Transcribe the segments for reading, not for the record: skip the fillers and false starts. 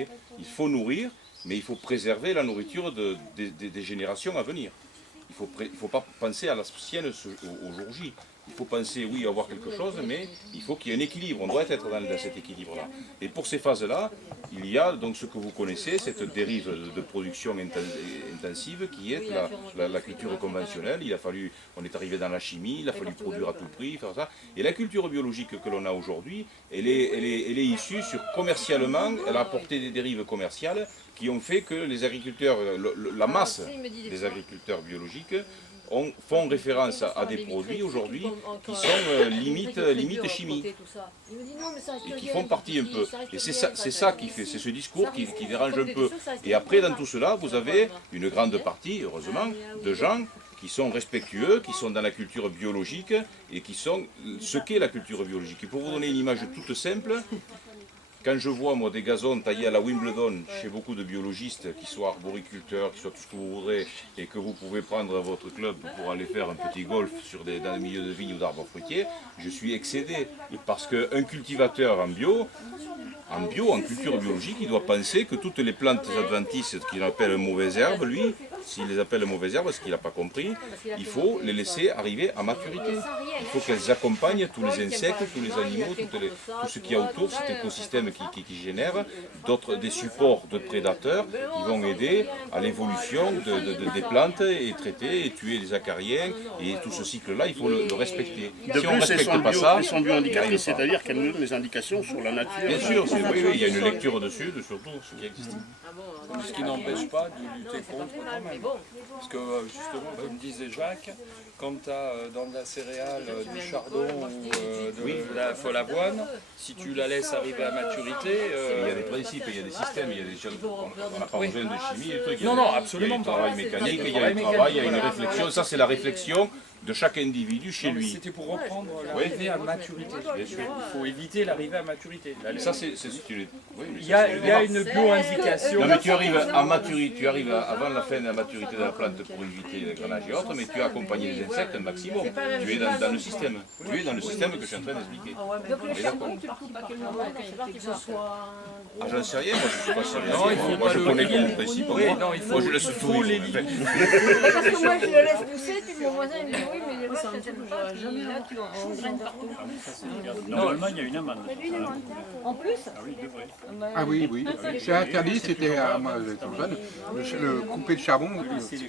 expliqué. Il faut nourrir, mais il faut préserver la nourriture des générations à venir. Il ne faut pas penser à la sienne au jour J. Il faut penser, oui, avoir quelque chose, mais il faut qu'il y ait un équilibre. On doit être dans cet équilibre-là. Et pour ces phases-là, il y a donc ce que vous connaissez, cette dérive de production intensive qui est la culture conventionnelle. On est arrivé dans la chimie, il a fallu produire à tout prix, faire ça. Et la culture biologique que l'on a aujourd'hui, elle est issue commercialement, elle a apporté des dérives commerciales qui ont fait que les agriculteurs, la masse des agriculteurs biologiques, font référence à des produits aujourd'hui qui sont limite chimie et qui font partie un peu. Et c'est ça qui fait, c'est ce discours qui dérange un peu. Et après, dans tout cela, vous avez une grande partie, heureusement, de gens qui sont respectueux, qui sont dans la culture biologique et qui sont ce qu'est la culture biologique. Et pour vous donner une image toute simple, quand je vois, moi, des gazons taillés à la Wimbledon chez beaucoup de biologistes, qui soient arboriculteurs, qui soient tout ce que vous voudrez, et que vous pouvez prendre à votre club pour aller faire un petit golf dans le milieu de vignes ou d'arbres fruitiers, je suis excédé. Parce qu'un cultivateur en culture biologique, il doit penser que toutes les plantes adventices qu'il appelle mauvaises herbes, lui, s'il les appelle mauvaises herbes, ce qu'il n'a pas compris, il faut les laisser arriver à maturité. Il faut qu'elles accompagnent tous les insectes, tous les animaux, tout ce qu'il y a autour, cet écosystème qui génère des supports de prédateurs qui vont aider à l'évolution des plantes et traiter et tuer les acariens. Et tout ce cycle-là, il faut le respecter. De si on ne plus, respecte pas ça, elles sont biohandicapées, c'est-à-dire qu'elles nous donnent des indications sur la nature. bien sûr, oui, il y a une lecture dessus, de surtout ce qui existe. Ce qui n'empêche pas de lutter contre quand même. Parce que justement, comme disait Jacques, quand tu as dans de la céréale du chardon ou de la folle avoine, si tu la laisses arriver à maturité... Il y a des principes, il y a des systèmes, il y a des choses, on n'a pas besoin de chimie, des trucs. Non, absolument. Il y a du travail mécanique, il y a du travail, il y a une réflexion. Ça, c'est la réflexion de chaque individu chez lui. C'était pour reprendre l'arrivée à maturité. Il faut éviter l'arrivée à maturité. Ça, c'est ce que tu Il y a une bio-indication. Non, mais tu arrives à maturité, tu arrives avant la fin de la maturité de la plante pour éviter les granages et autres, mais tu as accompagné les insectes un maximum. Tu es dans le système. Tu es dans le système que je suis en train d'expliquer. Donc le charbon, tu le coupes à quel moment que ce soit... Ah, j'en sais rien, moi je suis pas sérieux. Non, il faut moi pas je le connais lier. le principe. Oui, non, moi je laisse tout les libre. Parce que moi je le laisse pousser, puis mon voisin il me dit oui, mais les vaches elles t'aiment pas, puis là tu en graines partout. Normalement, il y a une amende. En plus? Ah oui, il devrait. Ah oui, oui. C'est interdit, c'était, moi j'étais jeune, le couper le charbon,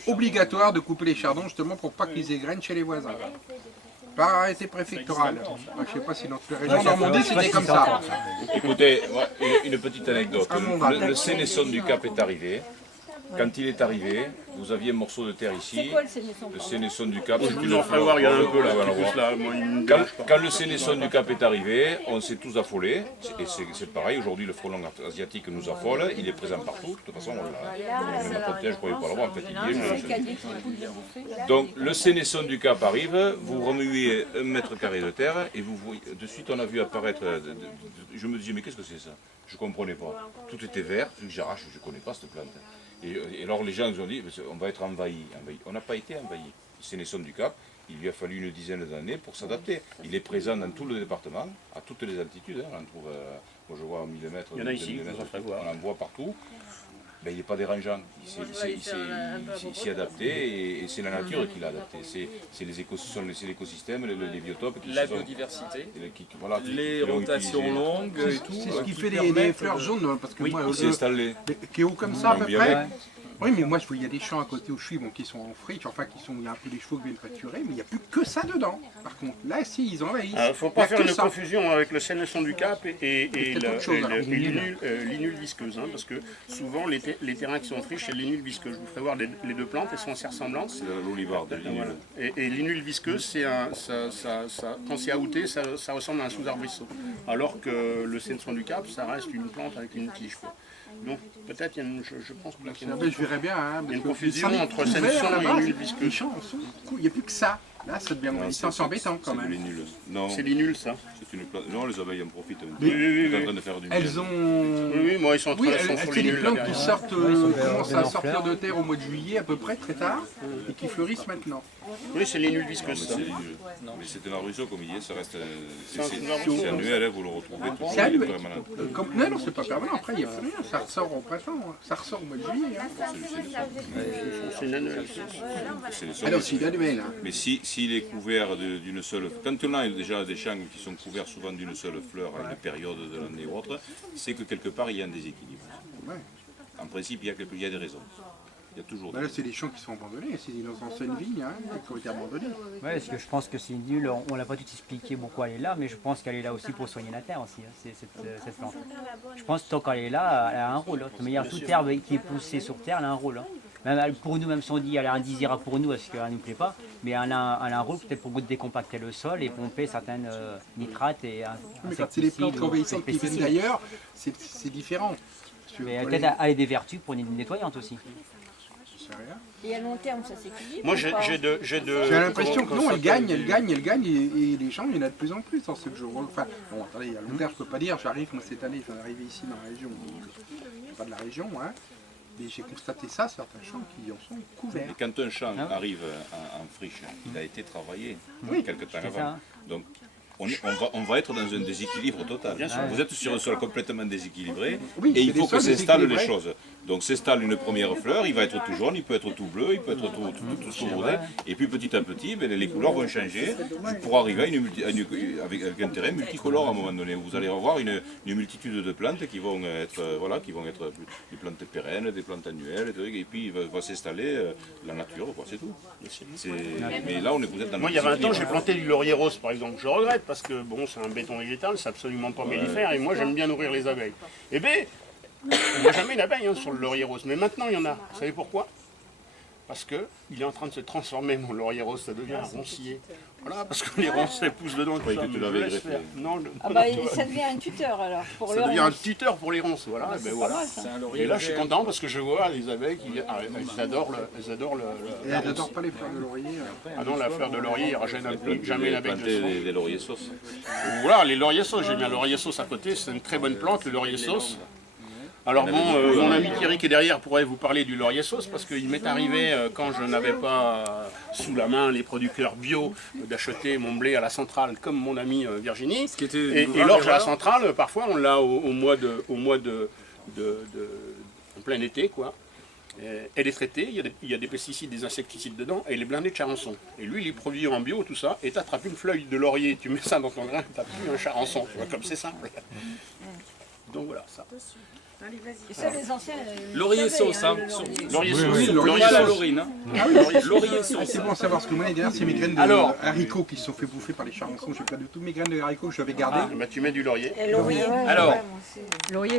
obligatoire de couper les chardons justement pour pas qu'ils égrènent chez les voisins. Par arrêté préfectoral. Moi, je ne sais pas si dans toutes les régions Normandie c'était comme ça. Écoutez, une petite anecdote. Le Sénesson du Cap est arrivé. Quand il est arrivé, vous aviez un morceau de terre ici. C'est quoi le sénesson? Le Sénesson du Cap, Je vous en ferai voir, il y a un peu là, Quand le Sénesson du Cap est arrivé, on s'est tous affolés. Et c'est pareil, aujourd'hui le frelon asiatique nous affole, il est présent partout. De toute façon, on l'a. Même la pontière, je ne croyais pas l'avoir, en fait, il y est. Donc le Sénesson du Cap arrive, vous remuez 1 mètre carré de terre, et vous voyez, de suite on a vu apparaître. Je me disais, mais qu'est-ce que c'est ça? Je ne comprenais pas. Tout était vert, j'arrache, je ne connais pas cette plante. Et alors les gens nous ont dit, on va être envahi. On n'a pas été envahi. Le Sénesson du Cap, il lui a fallu une dizaine d'années pour s'adapter. Il est présent dans tout le département, à toutes les altitudes. On en trouve, moi je vois à 1000 mètres, il y en a ici, on en voit partout. Ben, il n'est pas dérangeant, il s'est adapté et c'est la nature qui l'a adapté. C'est l'écosystème, les biotopes qui La sont, biodiversité, voilà, les rotations utilisé. longues et tout. C'est ce qui fait les fleurs jaunes, parce que moi, Il s'est installé. qui est haut comme ça à peu Bien près. vrai. Oui, mais moi, il y a des champs à côté où je suis, bon, qui sont en friche, enfin, il y a un peu des chevaux qui viennent pâturer, mais il n'y a plus que ça dedans. Par contre, là, si, ils envahissent. Il ne faut Il y pas a faire que une ça. confusion avec le Sénesson du Cap et peut-être autre chose, hein. l'inule visqueuse, parce que souvent les terrains qui sont friches, c'est l'inule visqueuse. Je vous ferai voir les deux plantes, elles sont assez ressemblantes. C'est l'olivar de Voilà. Et l'inule visqueuse, quand c'est outé, ça ressemble à un sous-arbrisseau. Alors que le Sénesson du Cap, ça reste une plante avec une tige, quoi. Donc peut-être, je pense qu'il y a Je verrais bien. Hein, une parce que confusion ça, entre les Sénesson couverts, et là-bas, l'inule Les visqueuse. champs, il n'y a plus que ça. Là, ça devient Non, c'est embêtant quand c'est de même. l'énul. Non, C'est les nuls, ça. c'est une plante. Non, les abeilles en profitent. Mais- Elles sont en train de faire du miel. Elles ont... Oui, oui, moi, ils sont en train Oui, de sont sur c'est les des nuls. plantes là, qui derrière. sortent, commencent à sortir de terre au mois de juillet à peu près, très tard, et qui fleurissent maintenant. Oui, c'est les nuls Non, mais visqueuses, c'est ça. les nuls. Mais c'est un arbusto comme il est, ça reste. C'est un C'est annuel, hein, vous le retrouvez toujours. C'est annuel. permanent. Non, non, c'est pas permanent, après il n'y a plus rien, ça ressort au printemps, hein. Ça ressort au mois de juillet. Hein. C'est une annuelle. C'est les seuls. Alors, c'est annuel. Hein. Mais s'il est couvert d'une seule... Quand on a déjà des champs qui sont couverts souvent d'une seule fleur à une période de l'année ou autre, c'est que quelque part il y a un déséquilibre. Ouais. En principe, il y a des raisons. Il y a toujours des Là, c'est des champs qui sont abandonnés, c'est nos anciennes vignes hein, qui ont été abandonnées. Ouais, parce que je pense que c'est nul, on l'a pas tout expliqué pourquoi elle est là, mais je pense qu'elle est là aussi pour soigner la terre aussi, hein, cette plante. Je pense que tant qu'elle est là, elle a un rôle. Hein. De toute manière, toute herbe qui est poussée sur terre, elle a un rôle. Hein. Même, pour nous, même si on dit elle est indésirable pour nous, parce qu'elle ne nous plaît pas, mais elle a un rôle peut-être pour décompacter le sol et pomper certaines nitrates et Mais quand c'est les plantes insecticides ou envahissantes qui viennent pesticides. d'ailleurs, c'est différent. Mais elle peut-être elle a des vertus pour une nettoyante aussi. Je sais rien. Et à long terme, ça s'équilibre. Moi, ou pas J'ai l'impression que non, elle gagne, et les gens, il y en a de plus en plus dans ce que je vois. Enfin, bon, attendez, à long terme, je peux pas dire, j'arrive, moi cette année, je viens d'arriver ici dans la région, donc, je suis pas de la région, hein, mais j'ai constaté ça, certains champs qui en sont couverts. Et quand un champ arrive en friche, il a été travaillé quelque temps C'est avant. ça, hein. Donc on va être dans un déséquilibre total. Vous êtes sur un sol complètement déséquilibré Oui, et c'est il des faut que sols s'installent les déséquilibrés. choses. Donc s'installe une première fleur, il va être tout jaune, il peut être tout bleu, il peut être tout sauverodé. Et puis petit à petit, ben, les couleurs vont changer pour arriver avec un terrain multicolore à un moment donné. Vous allez avoir une multitude de plantes qui vont être, des plantes pérennes, des plantes annuelles, et puis il va s'installer la nature, quoi, c'est tout. Mais là, vous êtes dans Moi, il y a 20 ans, j'ai planté du laurier rose, par exemple. Je regrette parce que bon, c'est un béton végétal, c'est absolument pas mellifère, et moi, j'aime bien nourrir les abeilles. Eh bien, il n'y a jamais d'abeilles hein, sur le laurier rose, mais maintenant, il y en a. Vous savez pourquoi? Parce qu'il est en train de se transformer, mon laurier rose, ça devient un roncier. Voilà, parce que les ronces, elles poussent dedans. croyais tout ça, que tu mais je l'avais laisse greffé. faire. Non, Ah bah, ça devient un tuteur alors. Pour le ça devient un ronce. tuteur pour les ronces, voilà. et ben C'est pas voilà. mal ça. C'est un laurier Et là, je suis vert. content parce que je vois les abeilles qui elles adorent Et elle n'adore pas les fleurs de laurier. Ah non, la fleur de laurier, il n'y aura jamais l'abeille de planter sang. des lauriers sauces. Voilà, les lauriers sauces, j'ai mis un laurier sauce à côté, c'est une très bonne plante, le laurier sauce. Alors bon, mon ami Thierry qui est derrière pourrait vous parler du laurier sauce parce qu'il m'est arrivé quand je n'avais pas sous la main les producteurs bio d'acheter mon blé à la centrale comme mon ami Virginie. Et l'orge à la centrale, parfois on l'a au mois de en plein été quoi. Elle est traitée, il y a des pesticides, des insecticides dedans, et elle est blindée de charançon. Et lui, il est produit en bio, tout ça, et tu attrapes une feuille de laurier, tu mets ça dans ton grain, tu n'as plus un charançon, tu vois, comme c'est simple. Donc voilà, ça. Et ça, les anciens. Laurier savaient, sauce, hein, hein. le laurier. Laurier Oui, sauce, oui, laurier Pas la sauce. laurine, hein. Laurier Ah, sauce. c'est bon à savoir ce que moi, l'année dernière, c'est mes graines de Alors. haricots qui se sont fait bouffer par les charançons. J'ai perdu toutes mes graines de haricots que j'avais gardées. Bah, tu mets du laurier. Et laurier. Alors, Laurier